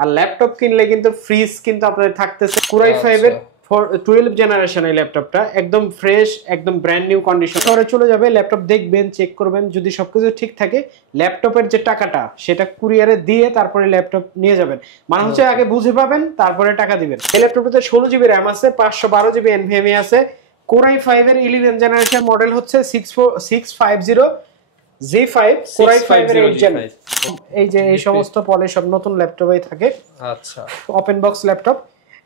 আর laptop কিনলে কিন্তু fridge কিন্তু আপনাদের থাকতেছে Core i5 এর 12 জেনারেশন এই ল্যাপটপটা একদম ফ্রেশ একদম ব্র্যান্ড নিউ কন্ডিশন। পরে চলে যাবে ল্যাপটপ দেখবেন চেক করবেন যদি সবকিছু ঠিক থাকে ল্যাপটপের যে টাকাটা সেটা কুরিয়ারে দিয়ে তারপরে ল্যাপটপ নিয়ে যাবেন। মানে হচ্ছে আগে বুঝে পাবেন তারপরে টাকা দিবেন। এই ল্যাপটপটাতে 16GB RAM আছে, 512GB NVMe আছে। Core i5 এর 11 জেনারেশন মডেল হচ্ছে 650 Z5 Core i5 এর 8 জেন। এই যে এই সমস্ত পলে সব নতুন ল্যাপটপই থাকে। আচ্ছা, ওপেন বক্স ল্যাপটপ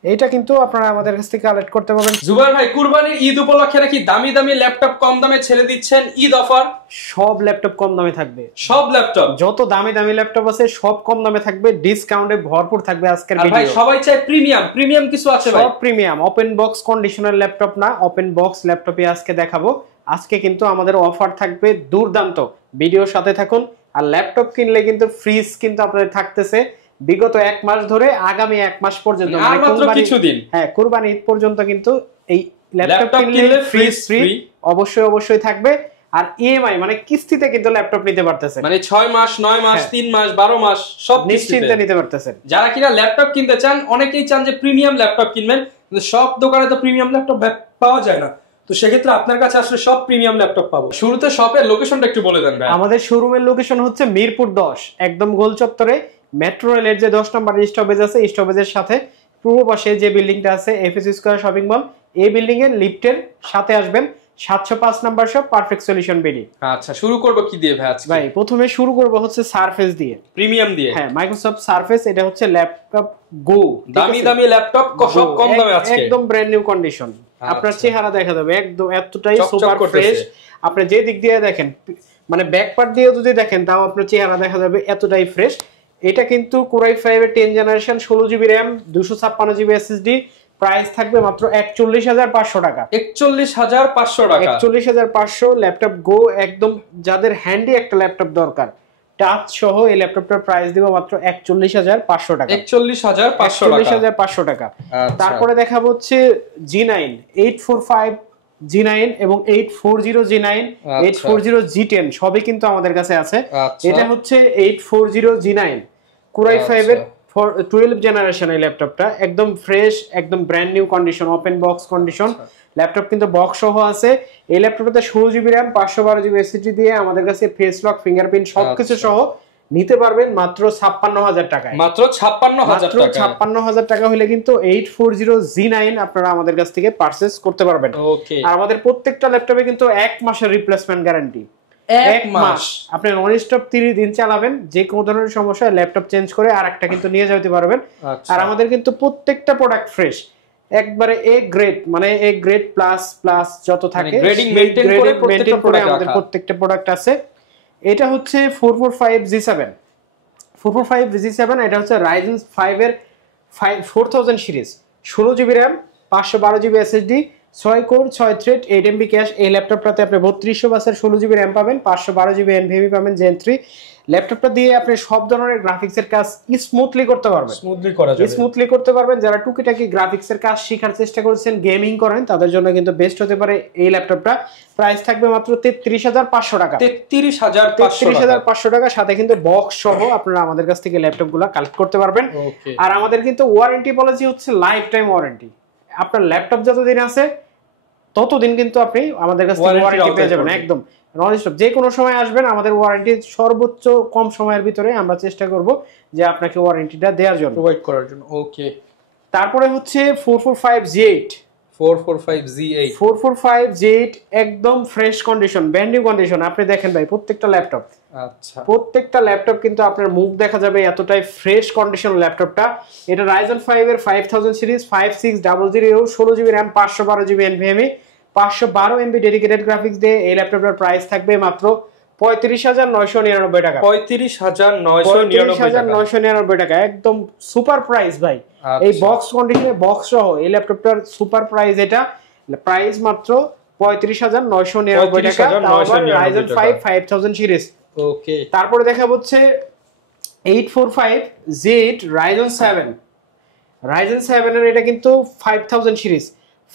এটা কিন্তু আপনারা আমাদের কাছ থেকে কালেক্ট করতে পারবেন। জুবাইর ভাই, কুরবানির ঈদ উপলক্ষে নাকি দামি দামি ল্যাপটপ কম দামে ছেড়ে দিচ্ছেন ঈদ অফার? সব ল্যাপটপ কম দামে থাকবে, সব ল্যাপটপ যত দামি দামি ল্যাপটপ আছে সব কম দামে থাকবে, ডিসকাউন্টে ভরপুর থাকবে আজকের ভিডিও। ভাই সবাই চায় প্রিমিয়াম, প্রিমিয়াম কিছু আছে ভাই? সব premium, open box conditioner laptop না, ওপেন বক্স ল্যাপটপই আজকে দেখাবো। আজকে কিন্তু আমাদের অফার থাকবে দুর্দান্ত, ভিডিওর সাথে থাকুন। আর ল্যাপটপ কিনলে কিন্তু ফ্রিজ কিন্তু আপনাদের থাকতেছে বিগত 1 মাস ধরে আগামী 1 মাস পর্যন্ত, মানে মাত্র কিছুদিন, হ্যাঁ কুরবানি ঈদ পর্যন্ত কিন্তু এই ল্যাপটপ কিনলে ফ্রিজ ফ্রি অবশ্যই থাকবে। আর ইএমআই মানে কিস্তিতে কিন্তু ল্যাপটপ নিতে পারতেছেন, মানে 6 মাস 9 মাস 3 মাস 12 মাস সব নিশ্চিন্তে নিতে পারতেছেন। যারা কিনা ল্যাপটপ কিনতে চান, অনেকেই চান যে প্রিমিয়াম ল্যাপটপ কিনবেন, কিন্তু সব দোকানে তো প্রিমিয়াম ল্যাপটপ পাওয়া যায় না। তো সেক্ষেত্রে আপনার কাছে আসলে সব প্রিমিয়াম ল্যাপটপ পাবো। শুরুতে শপের লোকেশনটা একটু বলে দেন ভাই। আমাদের শোরুমের লোকেশন হচ্ছে মিরপুর 10, একদম গোল চত্বরে মেট্রো রেলের যে 10 নম্বর স্টপেজ আছে, স্টপেজের সাথে পূর্ব পাশে যে বিল্ডিংটা আছে এফএস স্কয়ার শপিং মল, এই বিল্ডিং এর লিফটের সাথে আসবেন 705 number shop perfect solution BD. আচ্ছা, শুরু করব কি দিয়ে ভাই আজকে? ভাই প্রথমে শুরু করব হচ্ছে সারফেস দিয়ে, প্রিমিয়াম দিয়ে। হ্যাঁ মাইক্রোসফট সারফেস, এটা হচ্ছে ল্যাপটপ গো, দামি দামি ল্যাপটপ সব কম দামে আছে, একদম ব্র্যান্ড নিউ কন্ডিশন। আপনার চেহারা দেখা যাবে একদম এতটাই সুপার ফ্রেশ। আপনি যে দিক দিয়ে দেখেন, মানে ব্যাক পার্ট দিয়ে যদি দেখেন তাও আপনার চেহারা দেখা যাবে এতটাই ফ্রেশ। এটা কিন্তু Core i5 এর 10 generation 16GB RAM 256GB SSD, price থাকবে মাত্র 41,500 টাকা। 41,500 টাকা, 41,500 ল্যাপটপ গো। একদম যাদের হ্যান্ডি একটা ল্যাপটপ দরকার টাচ সহ এই ল্যাপটপটার প্রাইস দিব মাত্র 41,500 টাকা। 41,500 টাকা। তারপরে দেখাবো হচ্ছে G9 845 G9 এবং 840 G9 840 G10 সবই কিন্তু আমাদের কাছে আছে। এটা হচ্ছে 840 G9 Core i5 এর 12 জেনারেশন এই ল্যাপটপটা একদম ফ্রেশ একদম brand new condition, open box condition laptop কিন্তু বক্স সহ আছে। এই ল্যাপটপটাতে 16GB RAM 512GB SSD দিয়ে আমাদের কাছে ফেস লক ফিঙ্গারপ্রিন্ট সবকিছু সহ নিতে পারবেন মাত্র 56,000 টাকায়। মাত্র 56,000 টাকা হলে কিন্তু 840 G9 আপনারা আমাদের কাছ থেকে পারচেজ করতে পারবেন। আর আমাদের প্রত্যেকটা ল্যাপটপে কিন্তু 1 মাসের রিপ্লেসমেন্ট গ্যারান্টি। 1 মাস আপনি নন স্টপ 30 দিন চালাবেন, যে কোনো ধরনের সমস্যা ল্যাপটপ চেঞ্জ করে আরেকটা কিন্তু নিয়ে যেতে পারবেন। আর আমাদের কিন্তু প্রত্যেকটা প্রোডাক্ট ফ্রেশ, একবারে এ গ্রেড, মানে এ গ্রেড প্লাস প্লাস যত থাকে গ্রেডিং মেইনটেইন করে আমাদের প্রত্যেকটা প্রোডাক্ট আছে। এটা হচ্ছে 445 G7, এটা হচ্ছে Ryzen 5 এর 4000 series, 16GB RAM 512GB SSD, 6 core 6 thread 8MB cash. এই ল্যাপটপটাতে আপনি 3200 বাসের 16GB RAM পাবেন, 512GB NVMe পাবেন Gen 3। ল্যাপটপটা দিয়ে আপনি সব ধরনের গ্রাফিক্সের কাজ স্মুথলি করতে পারবেন, স্মুথলি করতে পারবেন। যারা টুকিটাকি গ্রাফিক্সের কাজ শেখার চেষ্টা করছেন, গেমিং করেন, তাদের জন্য কিন্তু বেস্ট হতে পারে এই ল্যাপটপটা। প্রাইস থাকবে মাত্র 33,500 টাকা। 33,500 টাকা, সাথে কিন্তু বক্স সহ আপনারা আমাদের কাছ থেকে ল্যাপটপগুলো কালেক্ট করতে পারবেন। আর আমাদের কিন্তু ওয়ারেন্টি পলিসি হচ্ছে লাইফ টাইম ওয়ারেন্টি। আপনার ল্যাপটপ যতদিন আছে ততদিন কিন্তু আপনি আমাদের কাছ থেকে ওয়ারেন্টি পেয়ে যাবেন একদম নন স্টপ। যে কোনো সময় আসবেন, আমাদের ওয়ারেন্টি সর্বোচ্চ কম সময়ের ভিতরে আমরা চেষ্টা করব যে আপনাকে ওয়ারেন্টিটা দেওয়ার জন্য, প্রোভাইড করার জন্য। ওকে, তারপরে হচ্ছে 445 G8 একদম fresh condition, brand new condition. আপনি দেখেন ভাই প্রত্যেকটা ল্যাপটপ, আচ্ছা প্রত্যেকটা ল্যাপটপ কিন্তু আপনার মুখ দেখা যাবে এতটাই ফ্রেশ কন্ডিশন ল্যাপটপটা। এটা Ryzen 5 এর 5000 series 5600 16GB RAM 512GB NVMe 512MB dedicated graphics দিয়ে এই ল্যাপটপটার প্রাইস থাকবে মাত্র 35,999 টাকা। 35,999 টাকা, একদম সুপার প্রাইস ভাই। এই বক্স কন্ডিশনে বক্স সহ এই ল্যাপটপটার সুপার প্রাইস, এটা প্রাইস মাত্র 35,999 টাকা, Ryzen 5 5000 সিরিজ। ওকে, তারপরে দেখা হচ্ছে 845 Z8 Ryzen 7 এর, এটা কিন্তু 5000 সিরিজ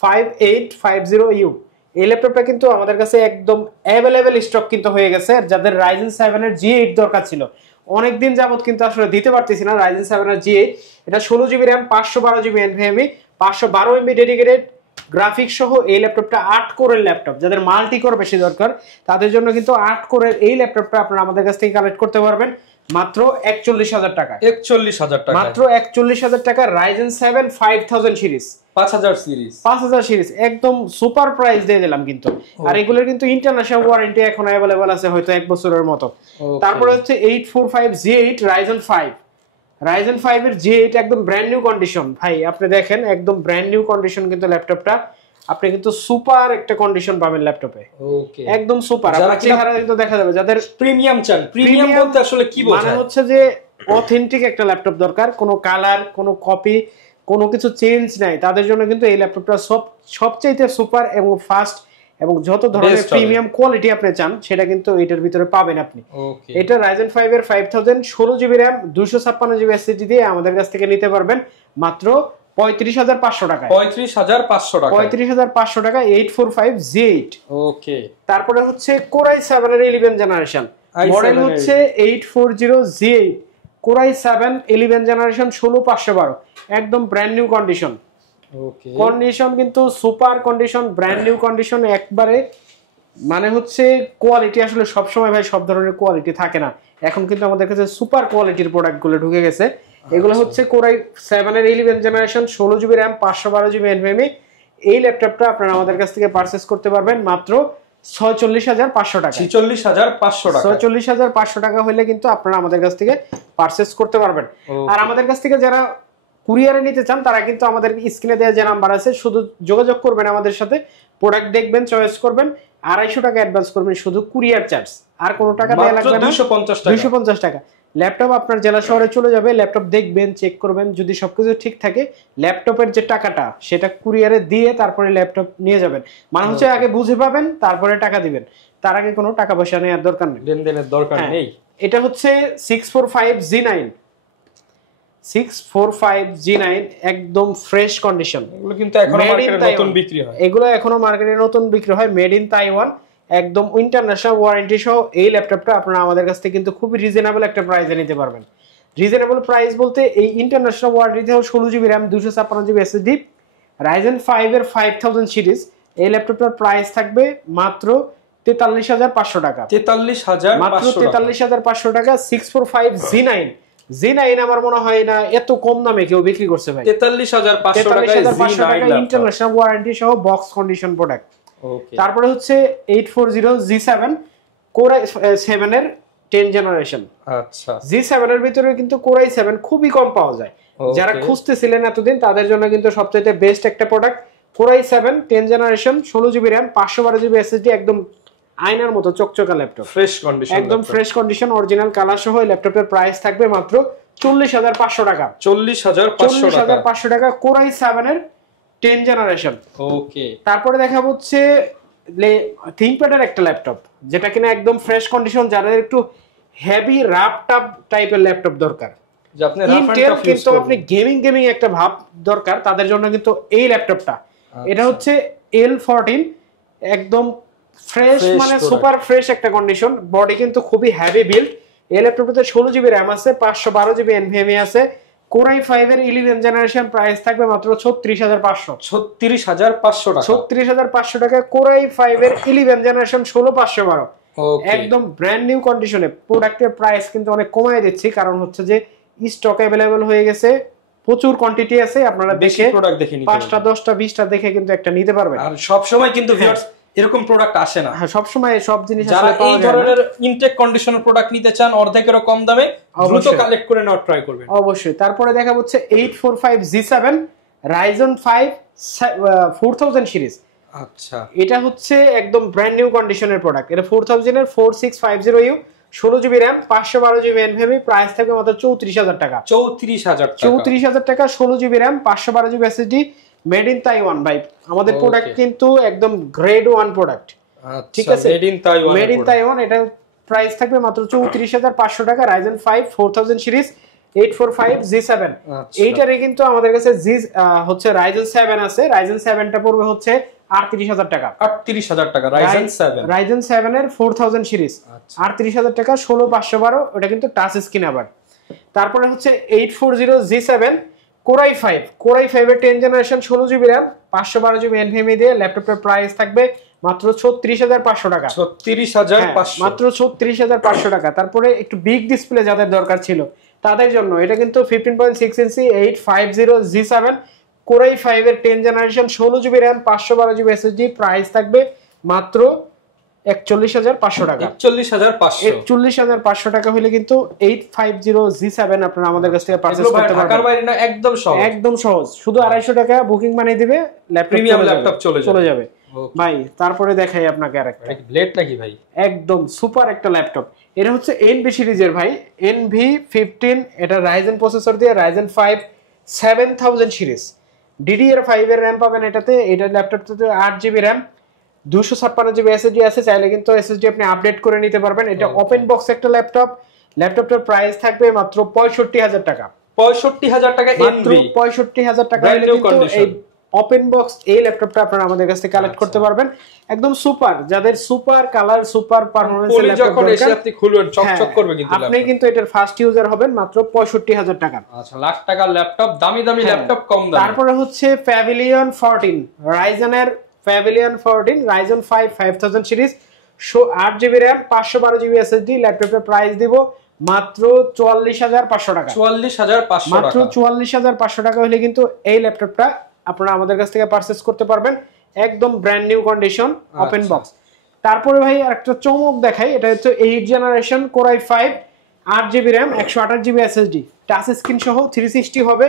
5850U। এই ল্যাপটপটা কিন্তু আমাদের কাছে একদম অ্যাভেলেবেল স্টক কিন্তু হয়ে গেছে। যাদের Ryzen 7 এর G8 দরকার ছিল, অনেকদিন যাবত কিন্তু আসলে দিতে পারতেছি না Ryzen 7 এর G8। এটা 16GB RAM, 512GB NVMe, 512MB dedicated graphics সহ এই ল্যাপটপটা 8 কোরের ল্যাপটপ। যাদের মাল্টি কোর বেশি দরকার তাদের জন্য কিন্তু 8 কোরের এই ল্যাপটপটা আপনারা আমাদের কাছ থেকে কালেক্ট করতে পারবেন মাত্র 41,000 টাকা। 41,000 টাকা, মাত্র 41,000 টাকা। Ryzen 7 5000 সিরিজ, 5000 সিরিজ একদম সুপার প্রাইস দিয়ে দিলাম কিন্তু। আর এগুলোর কিন্তু ইন্টারন্যাশনাল ওয়ারেন্টি এখন अवेलेबल আছে হয়তো 1 বছরের মতো। তারপরে হচ্ছে 845 G8 Ryzen 5 এর G8 একদম ব্র্যান্ড নিউ কন্ডিশন। ভাই আপনি দেখেন একদম ব্র্যান্ড নিউ কন্ডিশন কিন্তু ল্যাপটপটা, আপনি কিন্তু সুপার একটা কন্ডিশন পাবেন ল্যাপটপে। ওকে, একদম সুপার। আপনার চেহারা কিন্তু দেখা যাবে। যাদের প্রিমিয়াম চান, প্রিমিয়াম বলতে আসলে কি বোঝায়? মানে হচ্ছে যে অথেন্টিক একটা ল্যাপটপ দরকার, কোনো কালার, কোনো কপি, কোনো কিছু চেঞ্জ নাই, তাদের জন্য কিন্তু এই ল্যাপটপটা সবচাইতে সুপার এবং ফাস্ট এবং যত ধরনের প্রিমিয়াম কোয়ালিটি আপনি চান সেটা কিন্তু এটার ভিতরে পাবেন আপনি। এটা Ryzen 5 এর 5000 16GB RAM 256GB SSD দিয়ে আমাদের কাছ থেকে নিতে পারবেন মাত্র 35,500 টাকা। 35,500 টাকা, 35,500 টাকা 845 G8। ওকে। তারপরে হচ্ছে Core i7 এর 11 জেনারেশন, মডেল হচ্ছে 840 G8, Core i7 11 জেনারেশন 16512, একদম ব্র্যান্ড নিউ কন্ডিশন। ওকে, কন্ডিশন কিন্তু super condition, brand new condition একবারে। মানে হচ্ছে কোয়ালিটি আসলে সব সময় ভাই সব ধরনের কোয়ালিটি থাকে না, এখন কিন্তু আমাদের কাছে সুপার কোয়ালিটির প্রোডাক্টগুলো ঢুকে গেছে। এগুলো হচ্ছে Core i7 এর 11 generation 16GB RAM 512GB NVMe। এই ল্যাপটপটা আপনারা আমাদের কাছ থেকে পারচেজ করতে পারবেন মাত্র 46,500 টাকা। 46,500 টাকা, 46,500 টাকা হলে কিন্তু আপনারা আমাদের কাছ থেকে পারচেজ করতে পারবেন। আর আমাদের কাছ থেকে যারা কুরিয়ারে নিতে চান তারা কিন্তু আমাদের স্ক্রিনে দেওয়া যে নাম্বার আছে শুধু যোগাযোগ করবেন আমাদের সাথে, প্রোডাক্ট দেখবেন, চয়েস করবেন, 250 টাকা অ্যাডভান্স করবেন শুধু কুরিয়ার চার্জ, আর কোনো টাকা দেওয়া লাগবে না। 250 টাকা। ল্যাপটপ আপনার জেলা শহরে চলে যাবে, ল্যাপটপ দেখবেন, চেক করবেন, যদি সবকিছু ঠিক থাকে ল্যাপটপের যে টাকাটা সেটা কুরিয়ারে দিয়ে তারপরে ল্যাপটপ নিয়ে যাবেন। মানে হচ্ছে আগে বুঝে পাবেন তারপরে টাকা দিবেন, তার আগে কোনো টাকা পয়সা নেওয়ার দরকার নেই, লেনদেনের দরকার নেই। এটা হচ্ছে 645 G9 একদম ফ্রেশ কন্ডিশন। এগুলো কিন্তু এখনো মার্কেটে নতুন বিক্রি হয়, এগুলো এখনো মার্কেটে নতুন বিক্রি হয়, মেড ইন তাইওয়ান, একদম ইন্টারন্যাশনাল ওয়ারেন্টি সহ এই ল্যাপটপটা আপনারা আমাদের কাছ থেকে কিন্তু খুব রিজনেবল একটা প্রাইসে নিতে পারবেন। রিজনেবল প্রাইস বলতে এই ইন্টারন্যাশনাল ওয়ারেন্টি সহ 16GB RAM 256GB SSD Ryzen 5 এর 5000 সিরিজ এই ল্যাপটপটার প্রাইস থাকবে মাত্র 43,500 টাকা। 43,500 টাকা। 645 G9 আমার মনে হয় না এত কম দামে কেউ বিক্রি করছে ভাই। 43,500 টাকা ইন্টারন্যাশনাল ওয়ারেন্টি সহ বক্স কন্ডিশন প্রোডাক্ট। ওকে। তারপরে হচ্ছে 840 G7 Core i7 এর 10 জেনারেশন। আচ্ছা, G7 এর ভিতরে কিন্তু Core i7 খুবই কম পাওয়া যায়। যারা খুঁজতেছিলেন এতদিন তাদের জন্য কিন্তু সবচেয়ে বেস্ট একটা product Core i7 10 generation 16GB RAM 512GB SSD, একদম আয়নার মতো চকচকা ল্যাপটপ, ফ্রেশ কন্ডিশন, একদম ফ্রেশ কন্ডিশন, অরিজিনাল কালার সহ এই ল্যাপটপের প্রাইস থাকবে মাত্র 40,500 টাকা। 40,500 টাকা Core i7 এর 10 জেনারেশন। ওকে। তারপরে দেখা হচ্ছে থিংকপ্যাডের একটা ল্যাপটপ যেটা কিনা একদম ফ্রেশ কন্ডিশন, যাদের একটু হেভি রাফ টাফ টাইপের ল্যাপটপ দরকার, যে আপনি রাফ এন্ড টাফ কিন্তু আপনি গেমিং একটা ভাব দরকার, তাদের জন্য কিন্তু এই ল্যাপটপটা। এটা হচ্ছে L14, একদম ফ্রেশ, মানে সুপার ফ্রেশ একটা কন্ডিশন, বডি কিন্তু খুবই হেভি বিল্ড। এই ল্যাপটপটাতে 16GB RAM আছে, 512GB NVMe আছে, Core i5 এর 11 জেনারেশন, প্রাইস থাকবে মাত্র 36,500। 36,500 টাকা Core i5 এর 11 জেনারেশন 16512, একদম ব্র্যান্ড নিউ কন্ডিশনে। প্রোডাক্টের প্রাইস কিন্তু অনেক কমায় দিচ্ছি, কারণ হচ্ছে যে স্টক अवेलेबल হয়ে গেছে, প্রচুর কোয়ান্টিটি আছে, আপনারা দেখে প্রোডাক্ট দেখে নিতে 5টা 10টা 20টা দেখে কিন্তু একটা নিতে পারবেন। আর সব সময় কিন্তু ভিউয়ার্স এরকম প্রোডাক্ট আসে না। হ্যাঁ, সব সময় সব জিনিস যারা এই ধরনের ইনটেক কন্ডিশনার প্রোডাক্ট নিতে চান অর্ধেকেরও কম দামে, দ্রুত কালেক্ট করে নেওয়ার ট্রাই করবেন অবশ্যই। তারপরে দেখা হচ্ছে 845 G7 Ryzen 5 4000 সিরিজ। আচ্ছা, এটা হচ্ছে একদম ব্র্যান্ড নিউ কন্ডিশনের প্রোডাক্ট। এটা 4000 এর 4650U 16GB RAM 512GB NVMe, price থাকবে মাত্র 34,000 টাকা। 34,000 টাকা 16GB RAM 512GB SSD, made in Taiwan. ভাই আমাদের প্রোডাক্ট কিন্তু একদম গ্রেড 1 প্রোডাক্ট, ঠিক আছে, মেড ইন তাইওয়ান। এটা প্রাইস থাকবে মাত্র 34,500 টাকা। Ryzen 5 4000 সিরিজ 845G7 এইটারে কিন্তু আমাদের কাছে জি হচ্ছে Ryzen 7 আছে। Ryzen 7টা পড়বে হচ্ছে 38000 টাকা। 38000 টাকা Ryzen 7 এর 4000 সিরিজ 38000 টাকা। 16512 ওটা কিন্তু টাচ স্ক্রিন আবার। তারপরে হচ্ছে 840G7 Core i5 এর 10 generation 16GB RAM 512GB NVMe দিয়ে ল্যাপটপের প্রাইস থাকবে মাত্র 36500 টাকা। 36500 মাত্র 36500 টাকা। তারপরে একটু বিগ ডিসপ্লে যাদের দরকার ছিল তাদের জন্য এটা কিন্তু 15.6 ইঞ্চি 850G7 Core i5 এর 10 generation 16GB RAM 512GB SSD price থাকবে মাত্র 41500 টাকা। 41500 টাকা হলে কিন্তু 850G7 আপনারা আমাদের কাছ থেকে পারচেজ করতে পারবেন। ঢাকার বাইরে না, একদম সহজ, একদম সহজ। শুধু 250 টাকা বুকিং বানিয়ে দিবে, প্রিমিয়াম ল্যাপটপ চলে যাবে ভাই। তারপরে দেখাই আপনাকে আরেকটা ব্লেড নাকি ভাই, একদম সুপার একটা ল্যাপটপ। এটা হচ্ছে NV সিরিজের ভাই, NV15। এটা Ryzen প্রসেসর দিয়ে Ryzen 5 7000 সিরিজ DDR5 এর RAM পাবেন এটাতে। এটা ল্যাপটপটাতে 8GB RAM 256GB SSD আছে। চাইলে কিন্তু SSD আপনি আপডেট করে নিতে পারবেন। এটা ওপেন বক্স একটা ল্যাপটপ। ল্যাপটপটার প্রাইস থাকবে মাত্র 65000 টাকা। 65000 টাকা মাত্র 65000 টাকা হলে কিন্তু এই ওপেন বক্স এই ল্যাপটপটা আপনারা আমাদের কাছ থেকে কালেক্ট করতে পারবেন। একদম সুপার, যাদের সুপার কালার সুপার পারফরম্যান্স এর ল্যাপটপ যখন এসে আপনি খুলবেন চকচক করবে কিন্তু আপনি কিন্তু এটার ফার্স্ট ইউজার হবেন মাত্র 65000 টাকা। আচ্ছা, লাখ টাকার ল্যাপটপ, দামি ল্যাপটপ কম দামে। তারপরে হচ্ছে Pavilion 14 Ryzen এর Pavilion 14 Ryzen 5 5000 series 8GB RAM 512GB SSD ল্যাপটপের প্রাইস দিব মাত্র 44500 টাকা। 44500 টাকা, মাত্র 44500 টাকা হলে কিন্তু এই ল্যাপটপটা আপনারা আমাদের কাছ থেকে পারচেজ করতে পারবেন। একদম brand new condition open box. তারপরে ভাই আরেকটা চমক দেখাই। এটা হচ্ছে 8 generation Core i5 8GB RAM 128GB SSD touch screen সহ 360 হবে।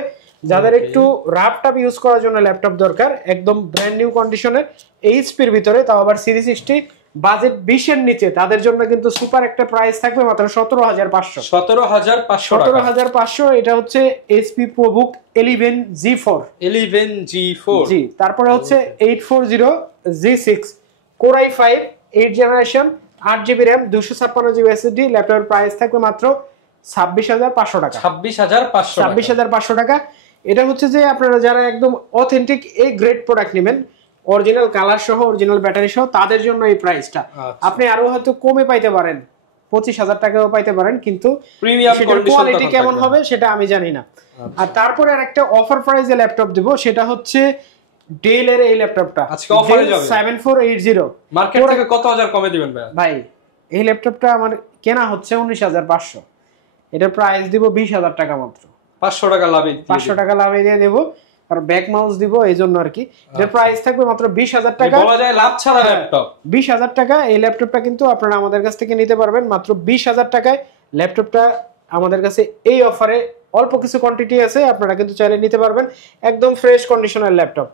যাদের একটু রাফ টাপ ইউজ করার জন্য ল্যাপটপ দরকার, একদম ব্র্যান্ড নিউ কন্ডিশনের এইচপির ভিতরে, তাও আবার 360, বাজেট 20 এর নিচে, তাদের জন্য কিন্তু সুপার একটা প্রাইস থাকবে মাত্র 17500। 17500 এটা হচ্ছে HP ProBook 11G4 জি। তারপরে হচ্ছে 840G6 Core i5 8 generation 8GB RAM 256GB SSD ল্যাপটপের প্রাইস থাকবে মাত্র 26500 টাকা। 26500 টাকা। এটা হচ্ছে যে আপনারা যারা একদম অথেন্টিক এই গ্রেড প্রোডাক্ট নেবেন, অরিজিনাল কালার সহ অরিজিনাল ব্যাটারি সহ, তাদের জন্য এই প্রাইসটা। আপনি আরো হয়তো কমে পাইতে পারেন, 25000 টাকাও পাইতে পারেন, কিন্তু প্রিমিয়াম কোয়ালিটি কেমন হবে সেটা আমি জানি না। আর তারপরে আরেকটা অফার প্রাইসে ল্যাপটপ দেব, সেটা হচ্ছে ডেল এর এই ল্যাপটপটা আজকে অফারে যাবে 7480। মার্কেট থেকে কত হাজার কমে দিবেন ভাই? ভাই এই ল্যাপটপটা আমার কেনা হচ্ছে 19500, এটার প্রাইস দিব 20000 টাকা মাত্র। 500 টাকা লাভে 500 টাকা লাভে দিয়ে দেব। আর ব্যাক মাউস দিব এই জন্য আর কি। এর প্রাইস থাকবে মাত্র 20000 টাকা। বলা যায় লাভ ছাড়া ল্যাপটপ। 20000 টাকা এই ল্যাপটপটা কিন্তু আপনারা আমাদের কাছ থেকে নিতে পারবেন মাত্র 20000 টাকায়। ল্যাপটপটা আমাদের কাছে এই অফারে অল্প কিছু কোয়ান্টিটি আছে, আপনারা কিন্তু চাইলে নিতে পারবেন। একদম ফ্রেশ কন্ডিশনের ল্যাপটপ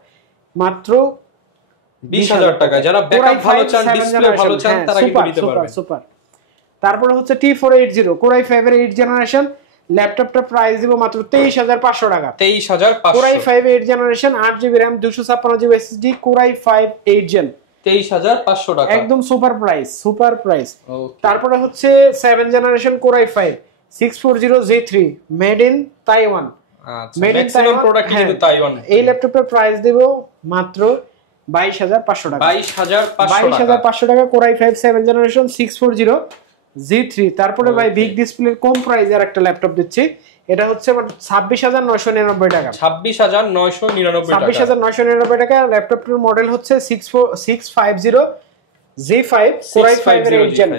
মাত্র 20000 টাকা। যারা ব্যাকআপ ভালো চান, ডিসপ্লে ভালো চান, তারা কিন্তু নিতে পারবেন। সুপার। তারপরে হচ্ছে T480 Core i5 এর 8 জেনারেশন ল্যাপটপটা প্রাইস দিব মাত্র 23500 টাকা। 23500। Core i5 8 generation 8GB RAM 256GB SSD Core i5 8 Gen 23500 টাকা। একদম সুপার প্রাইস। তারপরে হচ্ছে 7 generation Core i5 640J3 made in Taiwan. Maximum product কিন্তু তাইওয়ান। এই ল্যাপটপের প্রাইস দেব মাত্র 22500 টাকা। 22500 টাকা Core i5 7 জেনারেশন 640G3। তারপরে ভাই বিগ ডিসপ্লের কম প্রাইসের একটা ল্যাপটপ দিচ্ছি, এটা হচ্ছে 26999 টাকা। 26999 টাকা। ল্যাপটপটির মডেল হচ্ছে 650G5 Core i5 এর 8 Gen।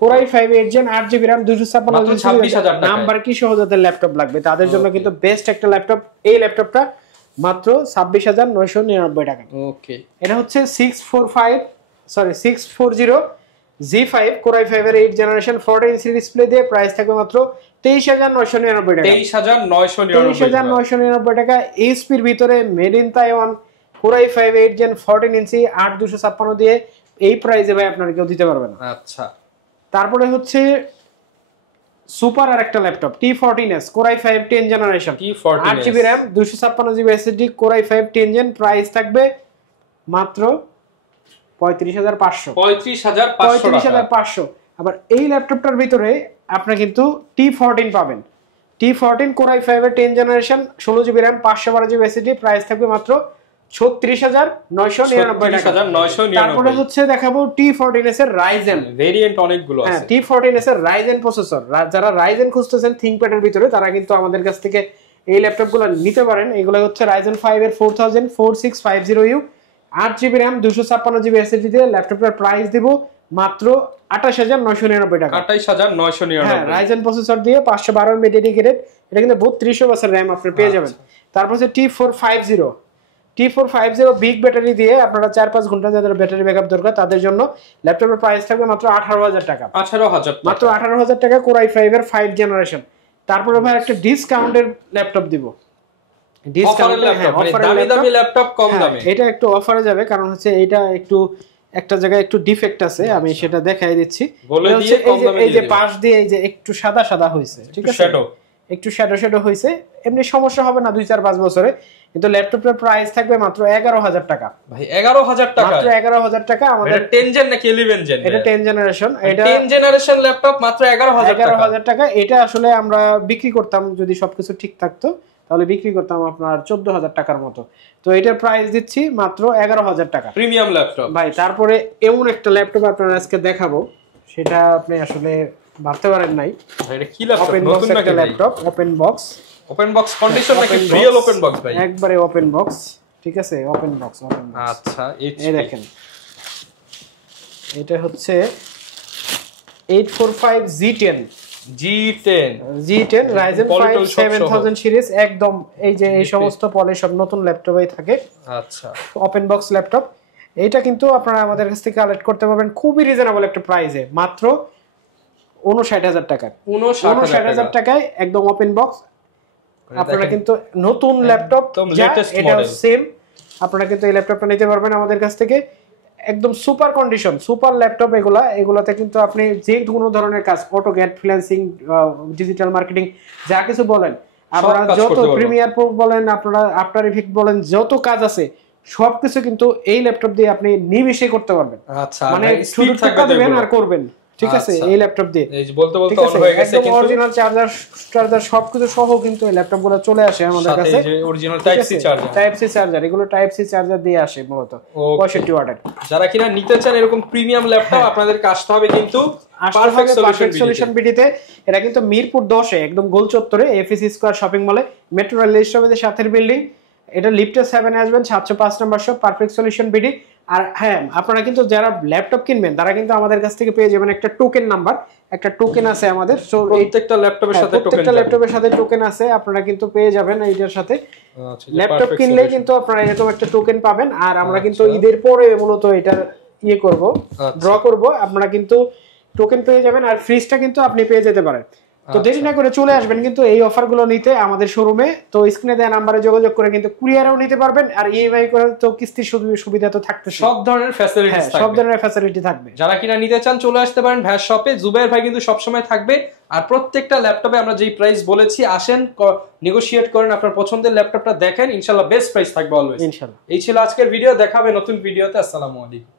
Core i5 8 Gen 8GB RAM 256GB। Number কি সহজতার ল্যাপটপ লাগবে তাদের জন্য কিন্তু বেস্ট একটা ল্যাপটপ এই ল্যাপটপটা মাত্র 26999 টাকা। ওকে, এটা হচ্ছে 640G5 Core i5 এর 8 জেনারেশন 14 ইঞ্চি ডিসপ্লে দিয়ে প্রাইস থাকবে মাত্র 23999 টাকা। 23999 টাকা। এইচপির ভিতরে made in Taiwan Core i5 8 Gen 14 ইঞ্চি 8256 দিয়ে এই প্রাইসে ভাই আপনারা কেউ দিতে পারবেন না। আচ্ছা, তারপরে হচ্ছে সুপার আর একটা laptop T14s Core i5 10 generation 8GB RAM 256GB SSD Core i5 10 Gen price থাকবে মাত্র 35500। 35500। আবার এই ল্যাপটপটার ভিতরে আপনি কিন্তু T14 পাবেন T14 Core i5 এর 10 generation 16GB RAM 512GB SSD price থাকবে মাত্র 36,999 টাকা। তারপরে হচ্ছে দেখাবো T14s এর Ryzen ভেরিয়েন্ট অনেকগুলো আছে। হ্যাঁ, T14s এর Ryzen প্রসেসর, যারা Ryzen খুঁজতেছেন ThinkPad এর ভিতরে তারা কিন্তু আমাদের কাছ থেকে এই ল্যাপটপগুলো নিতে পারেন। এগুলো হচ্ছে Ryzen 5 এর 4650U 8GB RAM 256GB SSD দিয়ে ল্যাপটপের প্রাইস দিব মাত্র 28,999 টাকা। 28,999। হ্যাঁ, Ryzen প্রসেসর দিয়ে 512MB ডেডিকেটেড, এটা কিন্তু 3200 বছর RAM আপনি পেয়ে যাবেন। তারপর হচ্ছে T450 বিগ ব্যাটারি দিয়ে আপনারা 4-5 ঘন্টা যাদের ব্যাটারি ব্যাকআপ দরকার তাদের জন্য ল্যাপটপের প্রাইস থাকবে মাত্র 18,000 টাকা। 18,000 মাত্র 18,000 টাকা Core i5 এর 5 জেনারেশন। তারপরে ভাই একটা ডিসকাউন্টের ল্যাপটপ দিব। ডিসকাউন্টের ল্যাপটপ, দামি ল্যাপটপ কম দামে। এটা একটু অফারে যাবে কারণ হচ্ছে এটা একটু একটা জায়গায় একটু ডিফেক্ট আছে, আমি সেটা দেখাই দিচ্ছি। এই যে পাশ দিয়ে এই যে একটু সাদা সাদা হয়েছে, ঠিক আছে, একটু শ্যাডো হয়েছে, এমনি সমস্যা হবে না 2-4-5 বছরে, কিন্তু ল্যাপটপের প্রাইস থাকবে মাত্র 11,000 টাকা। ভাই 11,000 টাকা, মাত্র 11,000 টাকা। আমাদের 10 জেন নাকি 11 জেন? এটা 10 জেনারেশন, এটা 10 জেনারেশন ল্যাপটপ মাত্র 11,000 টাকা। এটা আসলে আমরা বিক্রি করতাম যদি সবকিছু ঠিক থাকতো তাহলে বিক্রি করতাম আপনার 14,000 টাকার মতো। তো এটার প্রাইস দিচ্ছি মাত্র 11,000 টাকা, প্রিমিয়াম ল্যাপটপ ভাই। তারপরে এমন একটা ল্যাপটপ আপনারা আজকে দেখাবো, সেটা আপনি আসলে ভাবতে পারেন নাই। এটা কি ল্যাপটপ? নতুন একটা ল্যাপটপ, ওপেন বক্স কন্ডিশন নাকি রিয়েল ওপেন বক্স ভাই? একবারে ওপেন বক্স, ঠিক আছে, ওপেন বক্স। আচ্ছা, এই দেখেন, এটা হচ্ছে 845 G10 Ryzen 5 7000 সিরিজ, একদম এই যে এই সমস্ত পলে সব নতুন ল্যাপটপই থাকে। আচ্ছা, ওপেন বক্স ল্যাপটপ। এইটা কিন্তু আপনারা আমাদের কাছ থেকে কালেক্ট করতে পারবেন খুবই রিজনেবল একটা প্রাইসে, মাত্র 59,000 টাকায়। 59,000 টাকায় একদম ওপেন বক্স। আপনারা কিন্তু নতুন ল্যাপটপ, এটা সেম, আপনারা কিন্তু এই ল্যাপটপটা নিতে পারবেন আমাদের কাছ থেকে। একদম সুপার কন্ডিশন, সুপার ল্যাপটপ এগুলাতে কিন্তু আপনি যে কোনো ধরনের কাজ, অটোক্যাড, ফ্রিল্যান্সিং, ডিজিটাল মার্কেটিং, যা কিছু বলেন আপনারা, যত প্রিমিয়ার প্রো বলেন, আপনারা আফটার ইফেক্ট বলেন, যত কাজ আছে সবকিছু কিন্তু এই ল্যাপটপ দিয়ে আপনি নিমিষে করতে পারবেন। আচ্ছা, মানে শুধু টাকা দিবেন আর করবেন, ঠিক আছে, এই ল্যাপটপ দিয়ে। এই যে বলতে অন হয়ে গেছে, কিন্তু অরিজিনাল চার্জার সবকিছু সহ কিন্তু এই ল্যাপটপগুলো চলে আসে আমাদের কাছে। এই যে অরিজিনাল টাইপ সি চার্জার, এগুলো টাইপ সি চার্জার দিয়ে আসে মূলত 65 ওয়াটের। যারা কিনা নিতে চান এরকম প্রিমিয়াম ল্যাপটপ, আপনাদেরকে আসতে হবে কিন্তু পারফেক্ট সলিউশন বিডিতে। এটা কিন্তু মিরপুর 10 এ একদম গোল চত্বরে এফএসি স্কয়ার শপিং মলে, মেট্রো রেল স্টেশনের সাথের বিল্ডিং। এটা লিফটে 7 এ আসবেন, 705 নম্বর শপ, পারফেক্ট সলিউশন বিডি। আর হ্যাঁ, আপনারা কিন্তু যারা ল্যাপটপ কিনবেন তারা কিন্তু আমাদের কাছ থেকে পেয়ে যাবেন একটা টোকেন নাম্বার, একটা টোকেন আছে আমাদের। প্রত্যেকটা ল্যাপটপের সাথে টোকেন আছে, আপনারা কিন্তু পেয়ে যাবেন এইটার সাথে। ল্যাপটপ কিনলে কিন্তু আপনারা এরকম একটা টোকেন পাবেন। আর আমরা কিন্তু ঈদের পরে মূলত এটা করব, ড্র করব, আপনারা কিন্তু টোকেন পেয়ে যাবেন। আর ফ্রিজটা কিন্তু আপনি পেয়ে যেতে পারেন। তো দেরি না করে চলে আসবেন কিন্তু এই অফারগুলো নিতে আমাদের শোরুমে। তো স্ক্রিনে দেওয়া নাম্বারে যোগাযোগ করে কিন্তু কুরিয়ারও নিতে পারবেন, আর ইএমআই করে তো কিস্তির সুবিধা তো থাকতে, সব ধরনের ফ্যাসিলিটি থাকবে। যারা কিনা নিতে চান চলে আসতে পারেন ভাই শপে। জুবাইর ভাই কিন্তু সবসময় থাকবে। আর প্রত্যেকটা ল্যাপটপে আমরা যেই প্রাইস বলেছি, আসেন নেগোশিয়েট করেন, আপনার পছন্দের ল্যাপটপটা দেখেন, ইনশাআল্লাহ বেস্ট প্রাইস থাকবে অলওয়েজ। ইনশাআল্লাহ। এই ছিল আজকের ভিডিও, দেখাবে নতুন ভিডিওতে। আসসালামু আলাইকুম।